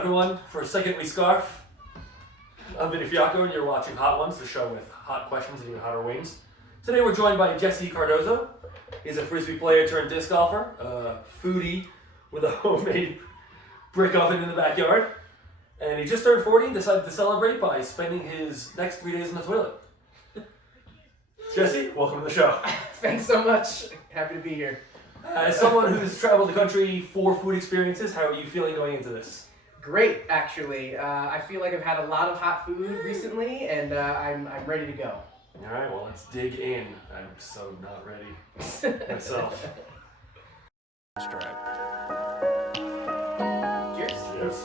everyone for Secondly Scarf. I'm Vinny Fiacco and you're watching Hot Ones, the show with hot questions and even hotter wings. Today we're joined by Jesse Cardozo. He's a frisbee player turned disc golfer, a foodie with a homemade brick oven in the backyard. And he just turned 40 and decided to celebrate by spending his next 3 days in the toilet. Jesse, welcome to the show. Thanks so much. Happy to be here. As someone who's traveled the country for food experiences, how are you feeling going into this? Great, actually. I feel like I've had a lot of hot food recently, and I'm ready to go. All right, well, let's dig in. I'm so not ready myself. Cheers. Cheers.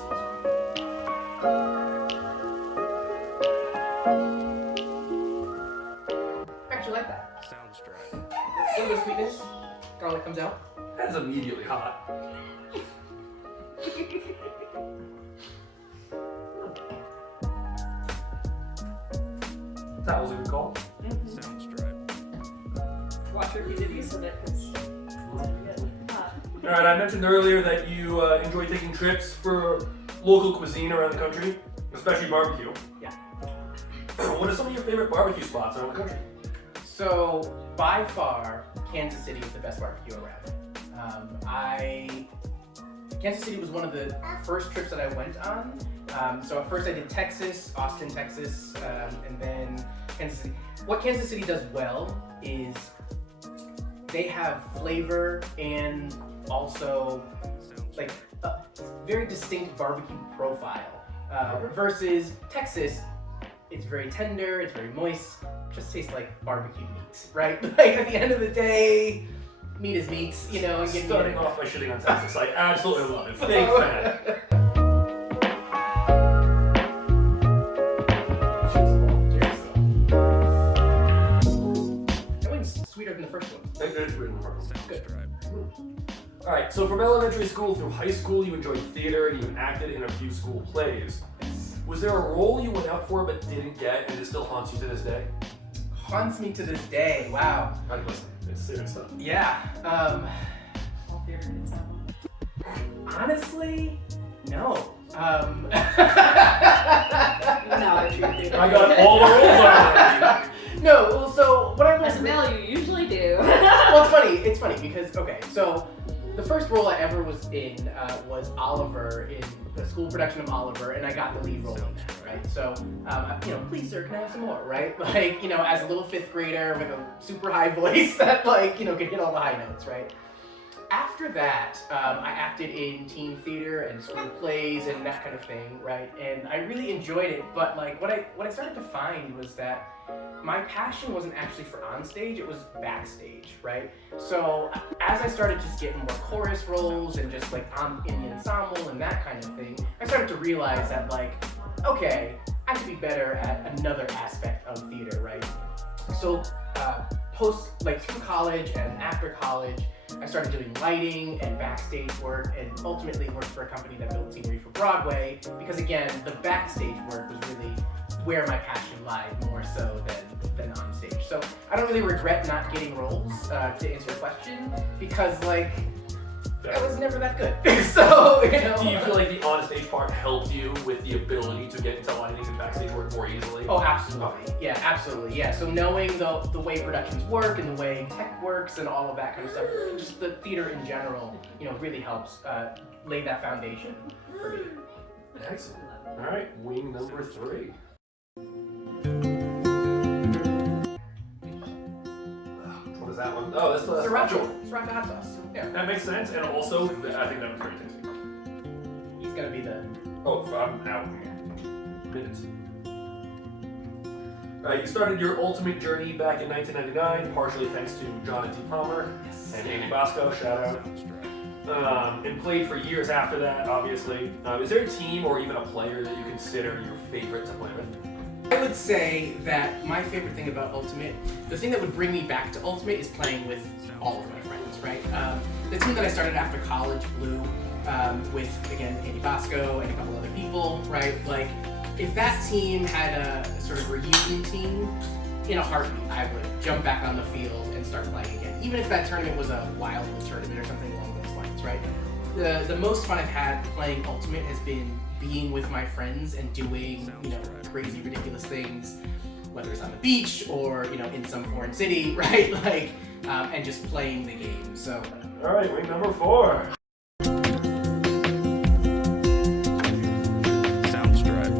I actually like that. Sounds dry. A little bit of sweetness. Garlic comes out. That's immediately hot. That was a good call. Sounds dry. Watch your videos so that because All right, I mentioned earlier that you enjoy taking trips for local cuisine around the country, especially barbecue. Yeah. What are some of your favorite barbecue spots around the country? So, by far, Kansas City is the best barbecue around. Kansas City was one of the first trips that I went on. So at first I did Texas, Austin, Texas, and then Kansas City. What Kansas City does well is they have flavor and also like a very distinct barbecue profile. Versus Texas, it's very tender, it's very moist, just tastes like barbecue meat, right? Like at the end of the day, meat is meat, you know. And Starting off by shitting on Texas, I absolutely love it. Big fan. That one's sweeter than the first one. Good. All right, so from elementary school through high school, you enjoyed theater and you acted in a few school plays. Was there a role you went out for but didn't get and it still haunts you to this day? Haunts me to this day. Wow. I listen, it's serious stuff. Yeah. all theater and sound. Honestly, no. No, it's your theater. I got all the roles already. No. Well, so what I was. As a male, you usually do. Well, it's funny. It's funny because so the first role I ever was in was Oliver in the school production of Oliver, and I got the lead role in that, right? So, please sir, can I have some more, right? Like, as a little fifth grader with a super high voice that could hit all the high notes, right? After that, I acted in teen theater and school plays and that kind of thing, right? And I really enjoyed it, but what I started to find was that my passion wasn't actually for on stage, it was backstage, right? So as I started just getting more chorus roles and just in the ensemble and that kind of thing, I started to realize that okay, I could be better at another aspect of theater, right? So through college and after college, I started doing lighting and backstage work and ultimately worked for a company that built scenery for Broadway because again, the backstage work was really where my passion lied more so than on stage. So I don't really regret not getting roles to answer your question because I was never that good. So, Do you feel like the on-stage part helped you with the ability to get into lighting and backstage work more easily? Oh, absolutely. Yeah, absolutely. Yeah. So knowing the way productions work and the way tech works and all of that kind of stuff, just the theater in general, really helps lay that foundation for me. Excellent. All right, wing number 3. What is that one? Oh, that's the Sriracha hot sauce. Yeah. That makes sense, and also, I think that was very tasty. He's gonna be the. Oh, I'm out. Minutes. You started your ultimate journey back in 1999, partially thanks to John and T. Palmer and Andy Bosco, shout out. And played for years after that, obviously. Is there a team or even a player that you consider your favorite to play with? I would say that my favorite thing about Ultimate, the thing that would bring me back to Ultimate is playing with all of my friends, right? The team that I started after college, Blue, with, again, Andy Bosco and a couple other people, right? If that team had a sort of reunion team, in a heartbeat, I would jump back on the field and start playing again. Even if that tournament was a Wildwood tournament or something along those lines, right? The most fun I've had playing Ultimate has been being with my friends and doing, crazy, ridiculous things, whether it's on the beach or, in some foreign city, right? Like, and just playing the game. So. All right, wing number 4. Soundstripe.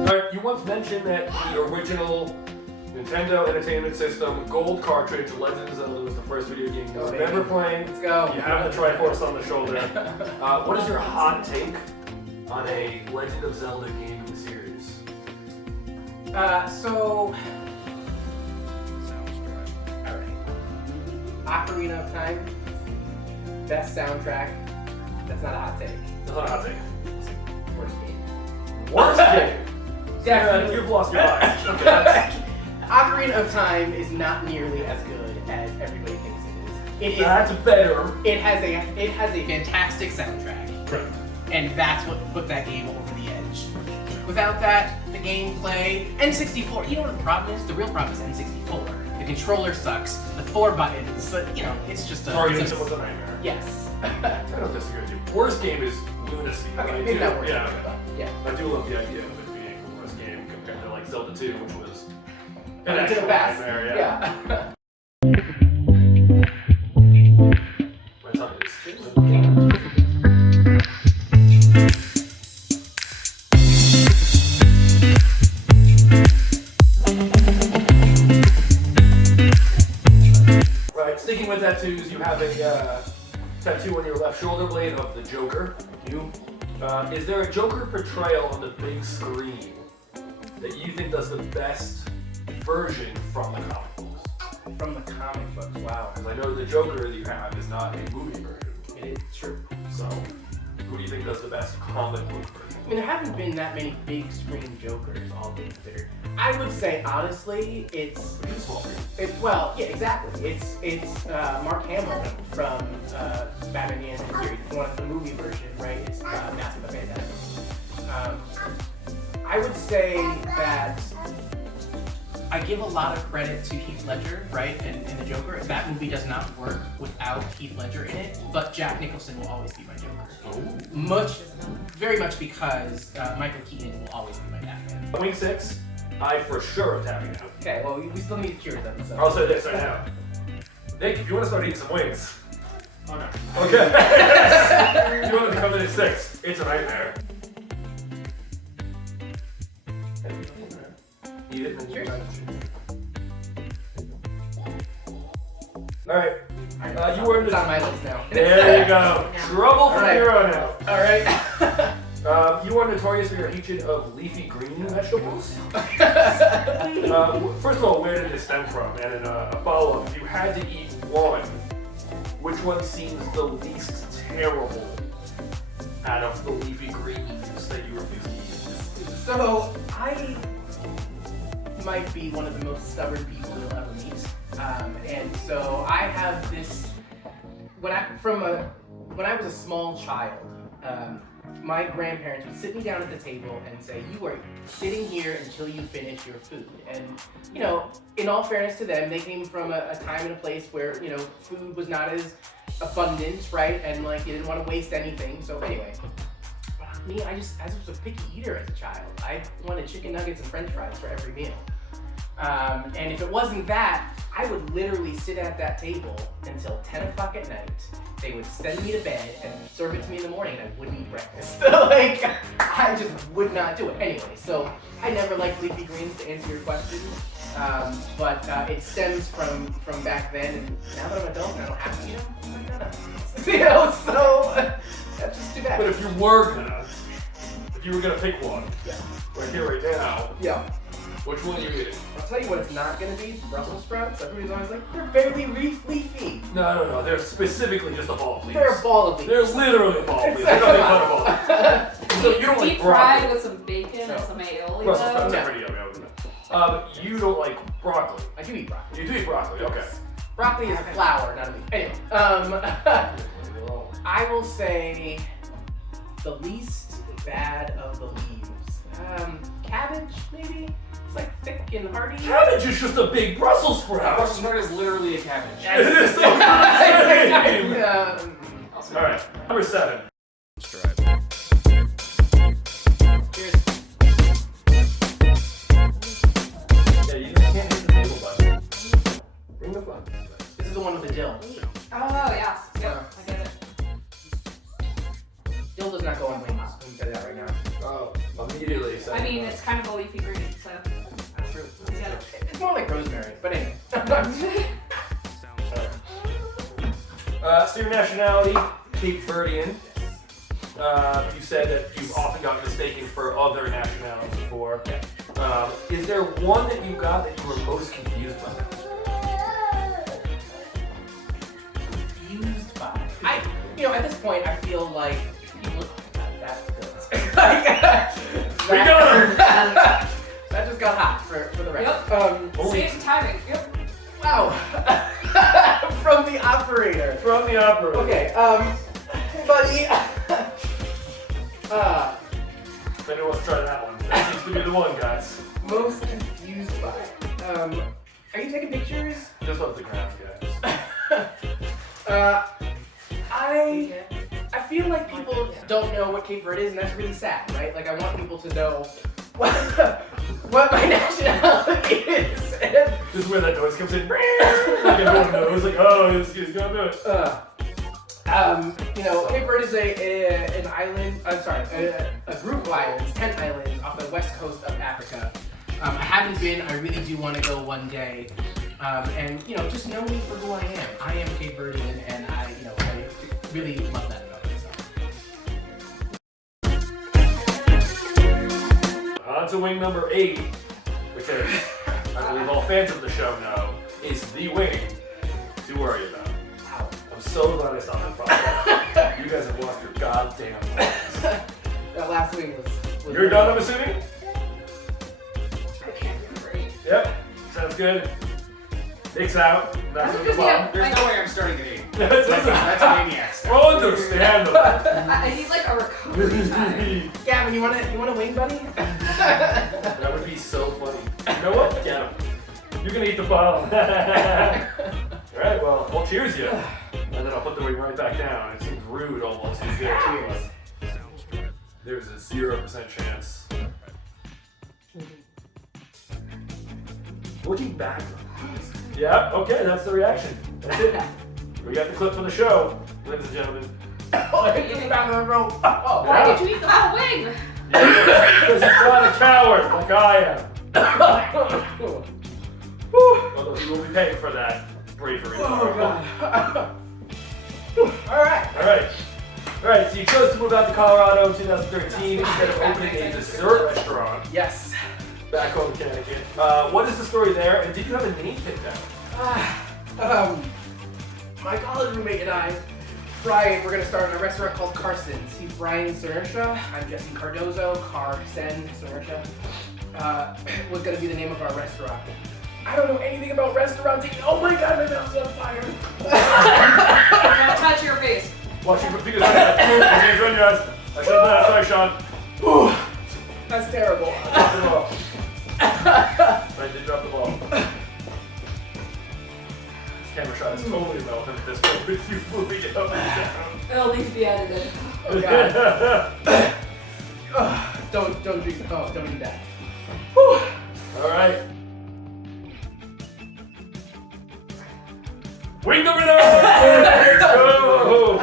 All right, you once mentioned that the original Nintendo Entertainment System gold cartridge, Legend of Zelda, was the first video game you remember playing. Let's go. You have the Triforce on the shoulder. What is your hot take on a Legend of Zelda gaming series? So, Soundstripe. alright. Ocarina of Time, best soundtrack. That's not a hot take. That's not a hot take. Worst game. Worst game? Definitely. You've lost your mind. Okay, that's- Ocarina of Time is not nearly as good as everybody thinks it is. It is. That's better. It has a fantastic soundtrack, Right. and that's what put that game over the edge. Without that, the gameplay, N64. You know what the problem is? The real problem is N64. The controller sucks. The 4 buttons. It's just a. Sorry, it's it a- was a nightmare. Yes. I don't disagree with you. Worst game is Lunacy. Okay, I maybe do- that works. Yeah. Yeah. I do love the idea of it being the worst game compared to like Zelda 2, which was an Into actual the past. nightmare. Yeah. My tongue is. Right, sticking with tattoos, you have a tattoo on your left shoulder blade of the Joker. Is there a Joker portrayal on the big screen that you think does the best version from the comic books? From the comic books. Wow. Because I know the Joker that you have is not a movie version. It is true. So, who do you think does the best comic book version? I mean, there haven't been that many big screen Jokers, all things considered. I would say, honestly, it's Small screen. well, yeah, exactly. It's Mark Hamill from Batman the Animated Series, one of the movie version, right? It's Mask of the Phantasm. I would say that I give a lot of credit to Heath Ledger, right, and the Joker. That movie does not work without Heath Ledger in it, but Jack Nicholson will always be my Joker. Very much because Michael Keaton will always be my Batman. Wing 6, I for sure am tapping out. Okay, well, we still need to cheers up. So. I'll say this right now. Nick, if you want to start eating some wings. Oh, no. Okay. If you want to come in at 6, it's a nightmare. Eat it and Cheers. Alright. You were in It's the... on my list now. There you go. Trouble from Alright. here on out. All right. You are notorious for your hatred of leafy green vegetables. First of all, where did this stem from? And in a follow-up, if you had to eat one, which one seems the least terrible out of the leafy greens that you refuse to eat? So I might be one of the most stubborn people you'll ever meet, and so I have this. When I was a small child, my grandparents would sit me down at the table and say, "You are sitting here until you finish your food." And in all fairness to them, they came from a time and a place where food was not as abundant, right? And like you didn't want to waste anything. So anyway. Me, I was a picky eater as a child. I wanted chicken nuggets and french fries for every meal. And if it wasn't that, I would literally sit at that table until 10 o'clock at night. They would send me to bed and serve it to me in the morning, and I wouldn't eat breakfast. Like, I just would not do it. Anyway, so I never liked leafy greens, to answer your question. But it stems from back then, and now that I'm an adult and I don't have to eat them, I'm gonna. So that's just too bad. But if you were gonna pick one, right here, right now, Yeah. which one are you eating? I'll tell you what it's not gonna be, Brussels sprouts. Everybody's always like, they're barely leafy. No. They're specifically just a ball of leaves. They're a ball of leaves. They're literally a ball of leaves. They're nothing but a ball of leaves. So you don't like Deep fried broccoli. with some bacon and some aioli Brussels sprouts though. are pretty yummy. You don't like broccoli. I do eat broccoli. You do eat broccoli, okay. Broccoli is a flower, not a leaf. Anyway, I will say the least bad of the leaves. Cabbage, maybe? It's like thick and hearty. Cabbage is just a big Brussels sprout. Brussels sprout is literally a cabbage. It is so same. All right, number 7. Stripe. Cheers. Yeah, you just can't hit the table button. Bring the fun. This is the one with the dill. Oh, yes. Yep, I get it. Dill does not go on wings. Let me tell you that right now. Oh, immediately. I mean, it's kind of a leafy green, so. That's true. Yeah. It's more like rosemary, but anyway. So your nationality, Cape Verdean. You said that you've often gotten mistaken for other nationalities before. Is there one that you got that you were most confused by? Confused by. At this point, I feel like people look that good. That just got hot for the rest. Yep. Same timing. Yep. Wow. From the operator. From the operator. Okay. Buddy. If anyone wants to try that one, that seems to be the one, guys. Most confused by. Are you taking pictures? Just off the ground, guys. I feel like people don't know what Cape Verde is, and that's really sad, right? Like, I want people to know what my nationality is. This is where that noise comes in. Like everyone knows, like, oh, he's gonna do it. Cape Verde is an island, a group of islands, 10 islands off the west coast of Africa. I haven't been, I really do want to go one day. And just know me for who I am. I am Cape Verdean, and I really love that about myself. On to wing number 8, which is, I believe all fans of the show know, is the wing to worry about. Wow. I'm so glad I stopped the podcast. You guys have lost your goddamn minds. That last wing was You're done, I'm assuming? I can't remember. Yep. Sounds good. Nick's out. That's That's the because bottom. There's no way I'm starting at 8. That's That's maniacs. understandable. I need like a recovery time. Gavin, you want a wing, buddy? That would be so funny. You know what? Get him. You're gonna eat the bottom. Alright, well, cheers you. And then I'll put the wing right back down. It seems rude almost. Cheers. There's a 0% chance. Looking back. Yeah, okay, that's the reaction. That's it. We got the clip from the show, ladies and gentlemen. Oh, I hit the back of the rope. Oh, Why did you eat the whole wing? Because he's not a coward like I am. Although he will be paying for that bravery. Alright, so you chose to move out to Colorado in 2013 instead of opening a dessert restaurant Yes. back home in Connecticut. What is the story there, and did you have a name picked out? My college roommate and I, Brian, we're gonna start a restaurant called Carson's. He's Brian Sersha. I'm Jesse Cardozo. Carson Sersha was gonna be the name of our restaurant. I don't know anything about restauranting. Oh my god, my mouth's on fire. Now touch your face. Watch your fingers on your eyes. Run your eyes. I should have done that. Sorry, Sean. Ooh, that's terrible. I dropped the ball. I did drop the ball. This camera shot is totally relevant at this point with you moving it up and down. It'll need to be edited. Oh god. Don't drink. Oh, don't do that. Whew. All right. Wing number 9! Let's go!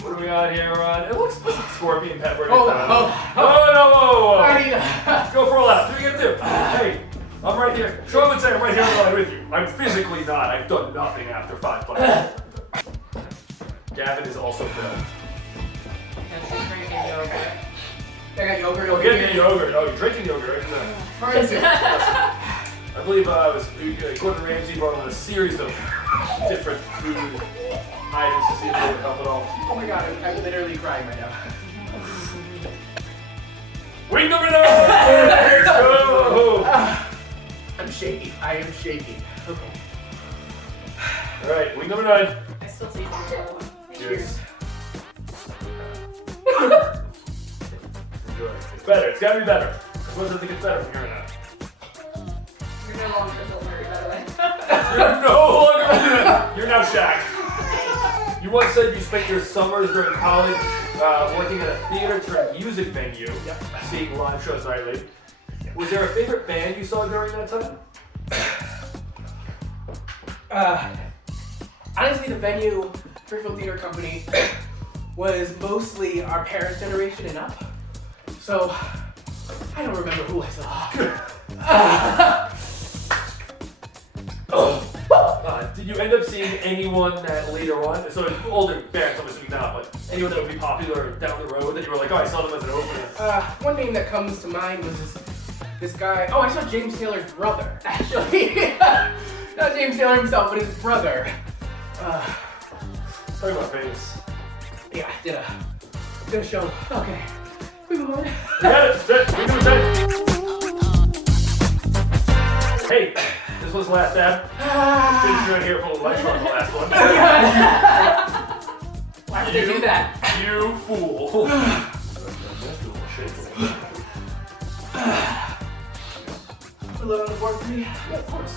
What do we got here, Ron? It looks like scorpion pepper. Oh, Whoa. I need Let's go for a lap. What are you gonna do? Hey, I'm right here. Sean would say I'm right here along with you. I'm physically not. I've done nothing after 5 plays. Gavin is also filled. I got yogurt over Get here. the yogurt. Oh, you're drinking yogurt right now. I believe Gordon Ramsay brought on a series of different food items to see if they would help at all. Oh my god, I'm literally crying right now. Wing number 9! Let's go! I'm shaky. I am shaky. Okay. Alright, wing number 9. I still see you. Cheers. It's better. It's gotta be better. suppose I think it's better from hearing that. You're no longer Bill Murray, by the way. You're no longer. You're now Shaq. You once said you spent your summers during college working at a theater turned music venue, seeing live shows nightly. Was there a favorite band you saw during that time? Honestly, the venue, Fairfield Theater Company, was mostly our parents' generation and up. So, I don't remember who I saw. Did you end up seeing anyone that later on, so older bands, I'm assuming not, but anyone that would be popular down the road that you were like, oh, I saw them as an opener? One name that comes to mind was this guy. Oh, I saw James Taylor's brother, actually. Not James Taylor himself, but his brother. Talking about famous. Yeah, did a show. Okay. We move on. We got it. Set. We do it. Hey, this was the last tab. Finish around here for a little light on the last one. Why would they do that? You fool. Put a little on the board for me. Yeah, of course.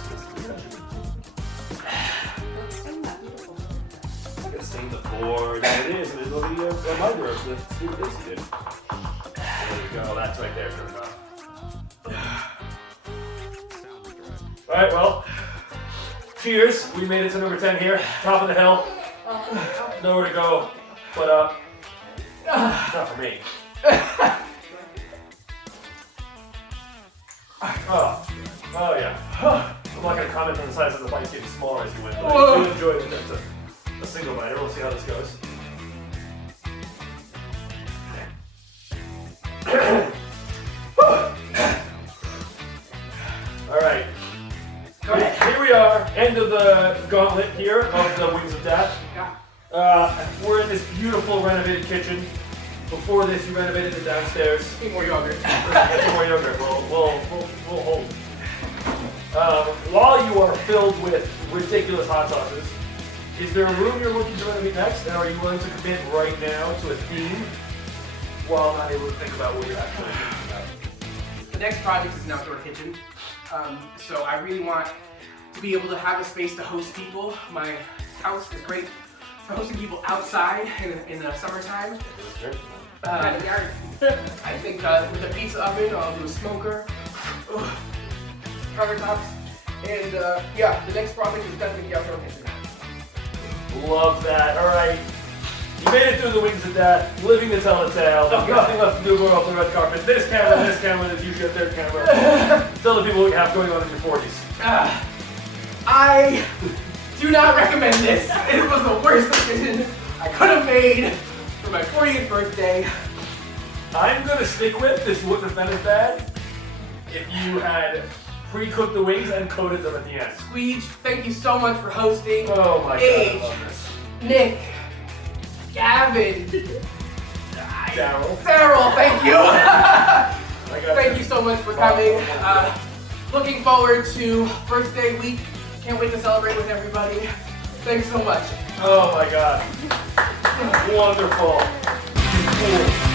I can stain the board. There it is. And it'll be a reminder of the stupid things you did. There you go. That's right there. Good enough. Alright, well, cheers. We made it to number 10 here. Top of the hill. Nowhere to go but up. Not for me. Oh yeah. I'm not going to comment on the size of the bites getting smaller as you went, but I do enjoy it. That's a single biter. We'll see how this goes. Alright. Here we are, end of the gauntlet here of the Wings of Death. We're in this beautiful renovated kitchen. Before this, you renovated the downstairs. Need more yogurt. Get some more yogurt. We'll hold. While you are filled with ridiculous hot sauces, is there a room you're looking to renovate next? And are you willing to commit right now to a theme while not able to think about what you're actually thinking about? The next project is an outdoor kitchen. So I really want to be able to have a space to host people. My house is great for hosting people outside in the summertime. Private yard. I think with a pizza oven, I'll do a smoker, countertops, and yeah, the next project is definitely the outdoor kitchen. Love that. All right. You made it through the Wings of Death, living to tell the tale. There's nothing left to do but go off the red carpet. This camera, there's usually a third camera. Tell the people what you have going on in your 40s. I do not recommend this. It was the worst decision I could have made for my 40th birthday. I'm going to stick with this wouldn't have been as bad if you had pre-cooked the wings and coated them at the end. Squeege, thank you so much for hosting. Oh my Adge, god, I love this. Nick, Gavin, Daryl. thank you. Thank you so much for coming. Looking forward to birthday week. Can't wait to celebrate with everybody. Thanks so much. Oh my god. Wonderful. You fool.